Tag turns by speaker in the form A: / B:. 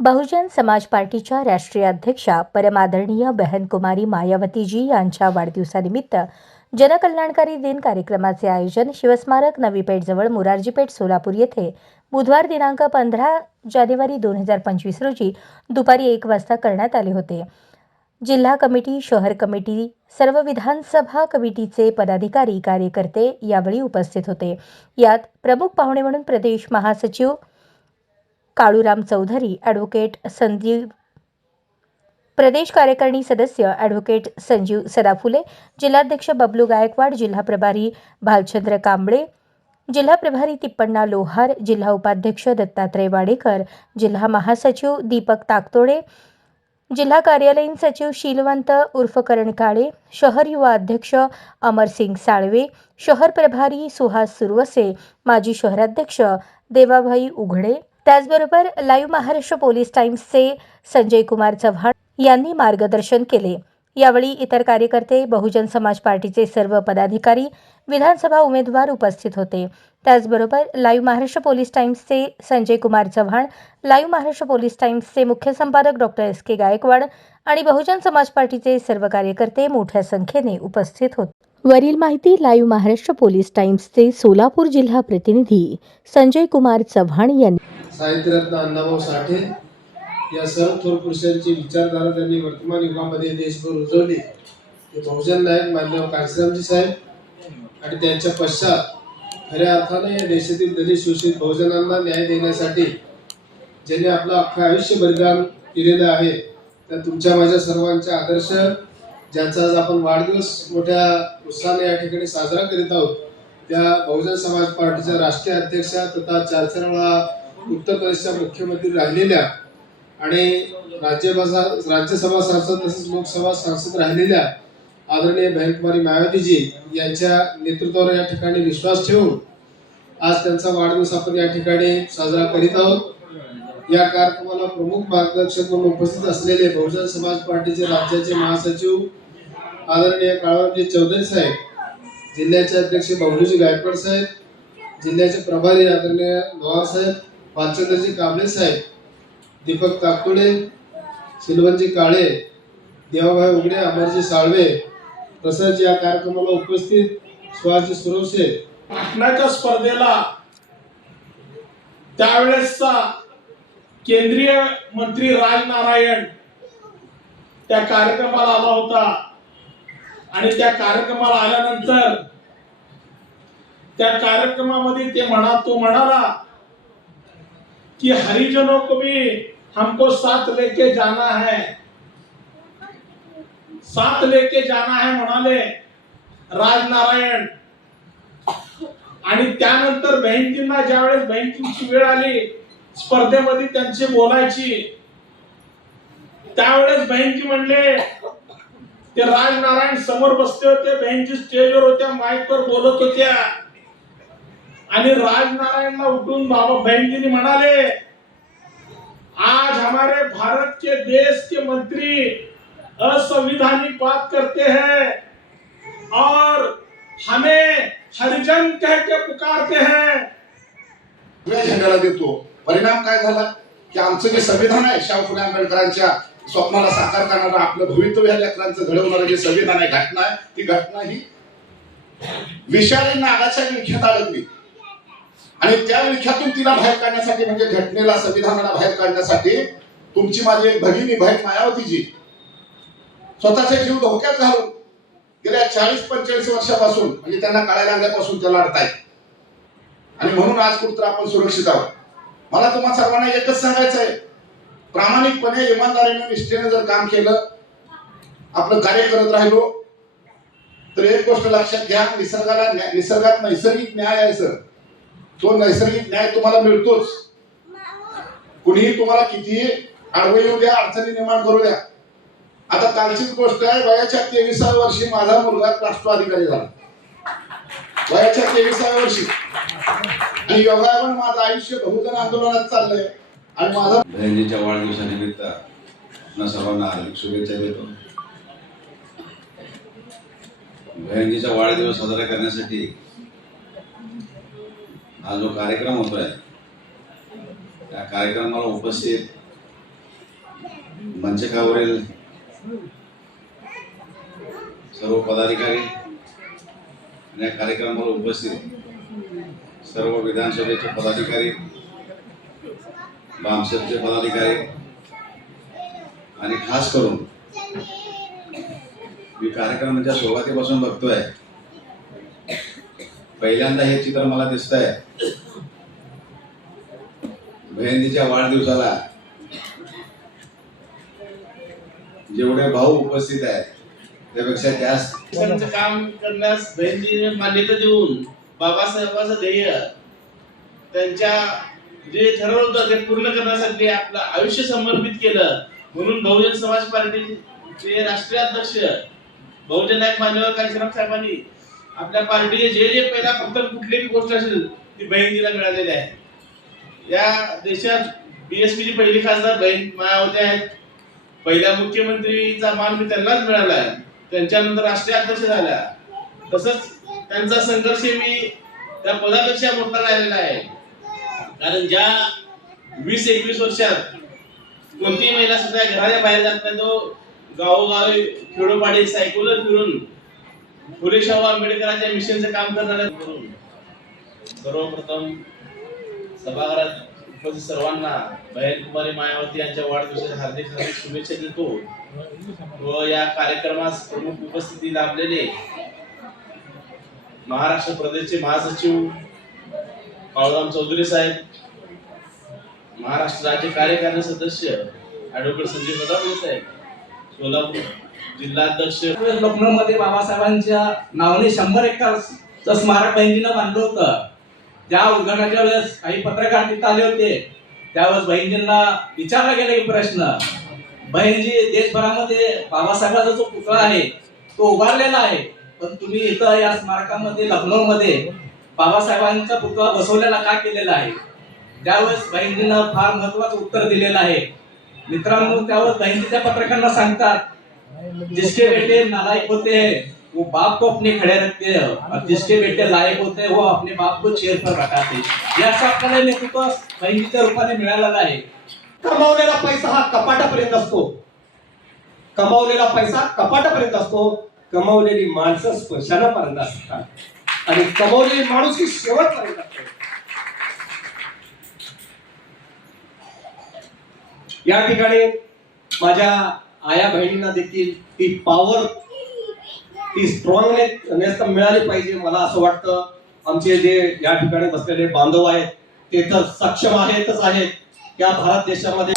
A: बहुजन समाज पार्टीच्या राष्ट्रीय अध्यक्षा परमादरणीय बहनकुमारी मायावतीजी यांच्या वाढदिवसानिमित्त जनकल्याणकारी दिन कार्यक्रमाचे आयोजन शिवस्मारक नवी पेठजवळ मुरारजीपेठ सोलापूर येथे बुधवार दिनांक पंधरा जानेवारी दोन हजार पंचवीस रोजी दुपारी एक वाजता करण्यात आले होते. जिल्हा कमिटी शहर कमिटी सर्व विधानसभा कमिटीचे पदाधिकारी कार्यकर्ते यावेळी उपस्थित होते. यात प्रमुख पाहुणे म्हणून प्रदेश महासचिव काळूराम चौधरी ॲडव्होकेट संजीव, प्रदेश कार्यकारिणी सदस्य ॲडव्होकेट संजीव सदाफुले, जिल्हाध्यक्ष बबलू गायकवाड, जिल्हा प्रभारी भालचंद्र कांबळे, जिल्हा प्रभारी तिप्पण्णा लोहार, जिल्हा उपाध्यक्ष दत्तात्रय वाडेकर, जिल्हा महासचिव दीपक ताकतोडे, जिल्हा कार्यालयीन सचिव शीलवंत उर्फ़ करण काळे, शहर युवा अध्यक्ष अमरसिंग साळवे, शहर प्रभारी सुहास सुरवसे, माजी शहराध्यक्ष देवाभाई उघडे त्याचबरोबर लाईव्ह महाराष्ट्र पोलीस टाइम्सचे संजय कुमार चव्हाण यांनी मार्गदर्शन केले. यावेळी इतर कार्यकर्ते बहुजन समाज पार्टीचे सर्व पदाधिकारी विधानसभा उमेदवार उपस्थित होते. त्याचबरोबर लाईव्ह महाराष्ट्र पोलीस टाइम्सचे संजय कुमार चव्हाण लाईव्ह महाराष्ट्र पोलीस टाइम्सचे मुख्य संपादक डॉक्टर एस के गायकवाड आणि बहुजन समाज पार्टीचे सर्व कार्यकर्ते मोठ्या संख्येने उपस्थित होते. वरील माहिती लाईव्ह महाराष्ट्र पोलीस टाइम्सचे सोलापूर जिल्हा प्रतिनिधी संजय कुमार चव्हाण यांनी.
B: साहित्यरत्न अण्णाभाऊ साठे या सर्व थोर पुरुषांची विचारधारा त्यांनी वर्तमान युगामध्ये देशभर रुजवली ते बहुजन नायक मान्यवर कांशीरामजी साहेब आणि त्यांच्या पश्चात खऱ्या अर्थाने या देशातील दलित शोषित बहुजनांना न्याय देण्यासाठी ज्यांनी आपलं अख्खं आयुष्य बलिदान केलेलं आहे त्या तुमच्या माझ्या सर्वांच्या आदर्श ज्यांचा आज आपण वाढदिवस मोठ्या उत्साहाने या ठिकाणी साजरा करीत आहोत त्या बहुजन समाज पार्टीच्या राष्ट्रीय अध्यक्षा तथा चार चार वेळा उत्तर प्रदेशच्या मुख्यमंत्री राहिलेल्या आणि राज्यसभा राज्यसभा सांसद तसेच लोकसभा सांसद राहिलेल्या आदरणीय बहनकुमारी मायावतीजी यांच्या नेतृत्वावर या ठिकाणी विश्वास ठेवून आज त्यांचा वाढदिवस आपण या ठिकाणी साजरा करीत आहोत. या कार्यक्रमाला प्रमुख मार्गदर्शक म्हणून उपस्थित असलेले बहुजन समाज पार्टीचे राज्याचे महासचिव आदरणीय काळावजी चौधरी साहेब जिल्ह्याचे अध्यक्ष बाबूजी गायकवाड साहेब जिल्ह्याचे प्रभारी आदरणीय नवाब साहेब भालचंद्रजी कांबळे साहेब दीपक ताकुडे शिलवंतजी काळे देवाभाई उघडे अमरजी साळवे तसंच या कार्यक्रमाला उपस्थित सुहासजी सुरवसे.
C: पाटणाच्या स्पर्धेला त्यावेळेसचा केंद्रीय मंत्री राजनारायण त्या कार्यक्रमाला आला होता. आणि त्या कार्यक्रमाला आल्यानंतर त्या कार्यक्रमामध्ये ते म्हणा तो म्हणाला कि हरिजनों को भी हमको साथ लेके जाना है। साथ लेके जाना है म्हणाले राजनारायण। आणि त्यानंतर बँकींना ज्यावेळेस बँकिंगची वेळ आली स्पर्धेमध्ये त्यांची बोलायची त्यावेळेस बँकी म्हणले ते राजनारायण समोर बसले होते बँकी स्टेजवर होत्या माईकवर बोलत होत्या. आणि राजनारायणला उठून बाबा बँकेने म्हणाले आज हमारे भारत के देश के मंत्री असंविधानिक बात करते हैं और हमें हरिजन कह के पुकारते हैं.
D: झेंड्याला देतो. परिणाम काय झाला? की आमचं जे संविधान आहे शाहू फुले आंबेडकरांच्या स्वप्नाला साकार करणारं आपलं भवितव्य लेकरांचं घडवणारं जे संविधान आहे घटना आहे ती घटना ही विषारी नागाच्या विख्यात अडकली आणि त्या विख्यातून तिला बाहेर काढण्यासाठी म्हणजे घटनेला संविधानाला बाहेर काढण्यासाठी तुमची माझी एक भगिनी बहीण मायावतीजी स्वतःचे जीव धोक्यात घालून गेल्या चाळीस पंचेचाळीस वर्षापासून म्हणजे त्यांना काळ्या लागल्यापासून त्या लढतायत आणि म्हणून आज कुठं आपण सुरक्षित आहोत? मला तुम्हा सर्वांना एकच सांगायचं आहे. प्रामाणिकपणे इमानदारीने निष्ठेने जर काम केलं आपलं कार्य करत राहिलो तर एक गोष्ट लक्षात घ्या निसर्गाला निसर्गात नैसर्गिक न्याय आहे सर. तो नैसर्गिक न्याय तुम्हाला मिळतोच. कुणीही तुम्हाला कितीही आडवं येऊ द्या अडचणी निर्माण करू द्या. आता कालचीच गोष्ट आहे वयाच्या तेविसाव्या वर्षी माझा मुलगा राष्ट्र अधिकारी झाला. वयाच्या तेविसाव्या वर्षी. आणि योगायोगाने माझं आयुष्य बहुजन आंदोलनात चाललंय. आणि माझा
E: बहिणीच्या वाढदिवसानिमित्त आपणा सर्वांना हार्दिक शुभेच्छा देतो. बहिणीचा वाढदिवस साजरा करण्यासाठी हा जो कार्यक्रम होतोय त्या कार्यक्रमाला उपस्थित मंचकावरील सर्व पदाधिकारी आणि या कार्यक्रमावर उपस्थित सर्व विधानसभेचे पदाधिकारी बामसेबचे पदाधिकारी आणि खास करून मी कार्यक्रमाच्या सुरुवातीपासून बघतोय पहिल्यांदा हे चित्र मला दिसत आहे मेहंदीच्या वाढदिवसाला जेवढे भाऊ उपस्थित आहेत त्यापेक्षा जास्त.
F: त्यांचं काम करण्यास बहिणीने मान्यता देऊन बाबासाहेबांचं ध्येय त्यांच्या जे ठरवलं होतं ते पूर्ण करण्यासाठी आपलं आयुष्य समर्पित केलं. म्हणून बहुजन समाज पार्टीचे राष्ट्रीय अध्यक्ष बहुजन नायक मान्यवर कांशीराम साहेबांनी आपल्या पार्टीचे जे जे पहिला फक्त कुठलीही गोष्ट असेल ती बहिणीला मिळालेली आहे. या देशात बीएसपीची पहिली खासदार बहीण मायावती आहेत. पहिल्या मुख्यमंत्रीचा मान मी त्यांनाच मिळाला आहे. त्यांच्यानंतर राष्ट्रीय अध्यक्ष झाल्या. तसंच त्यांचा संघर्ष मी त्या पदापेक्षा मोठा राहिलेला आहे. कारण ज्या वीस एकवीस वर्षात कोणतीही महिला सुद्धा घराच्या बाहेर जात नाही तो गावोगावी खेडोपाडी सायकलवर फिरून फुले शाहू आंबेडकरांच्या मिशनचं काम करणाऱ्या सर्वप्रथम सभागृहात उपस्थित सर्वांना बहेन कुमारी मायावती यांच्या वाढदिवसाच्या हार्दिक हार्दिक शुभेच्छा देतो. व या कार्यक्रमास प्रमुख उपस्थिती लाभलेले महाराष्ट्र प्रदेशचे महासचिव काळूराम चौधरी साहेब महाराष्ट्र राज्य कार्यकारिणी सदस्य ऍडव्होकेट संजय बदामी साहेब सोलापूर जिल्हाध्यक्ष
G: लखनौमध्ये बाबासाहेबांच्या नावाने शंभर एकरचं स्मारक बँकेनं बांधलं होतं. त्या उद्घाटनाच्या वेळेस काही पत्रकार तिथं आले होते. त्यावेळेस बहिणजींना विचारला गेला की प्रश्न. बहिणजी देशभरामध्ये बाबासाहेबांचा जो पुतळा आहे तो उभारलेला आहे. पण तुम्ही इथं या स्मारकामध्ये लखनौमध्ये बाबासाहेबांचा पुतळा बसवलेला का केलेला आहे? त्यावेळेस बहिणजीनं फार महत्वाचं उत्तर दिलेलं आहे. मित्रांनो त्यावेळेस बहिणीच्या पत्रकारांना सांगतात जिसके बेटे नालायक होते वो बाप को अपने खड़े रखते हैं और जिसके बेटे लायक होते हैं वो अपने बाप को चेयर पर रखाते हैं। याचं आपल्याला नेतृत्व बहिणीच्या रूपाने मिळालेलं आहे
H: कमावलेला पैसा हा कपाटापर्यंत असतो. कमावलेला पैसा कपाटापर्यंत असतो. कमावलेली माणसं स्मशानापर्यंत असतात. आणि कमावलेली माणूस ही शेवटपर्यंत असते. या ठिकाणी माझ्या आया बहिणींना देखील ती पॉवर ती स्ट्रॉंगनेस मिळाली पाहिजे मला असं वाटतं. आमचे जे या ठिकाणी बसलेले बांधव आहेत ते तर सक्षम आहेतच आहेत. या भारत देशामध्ये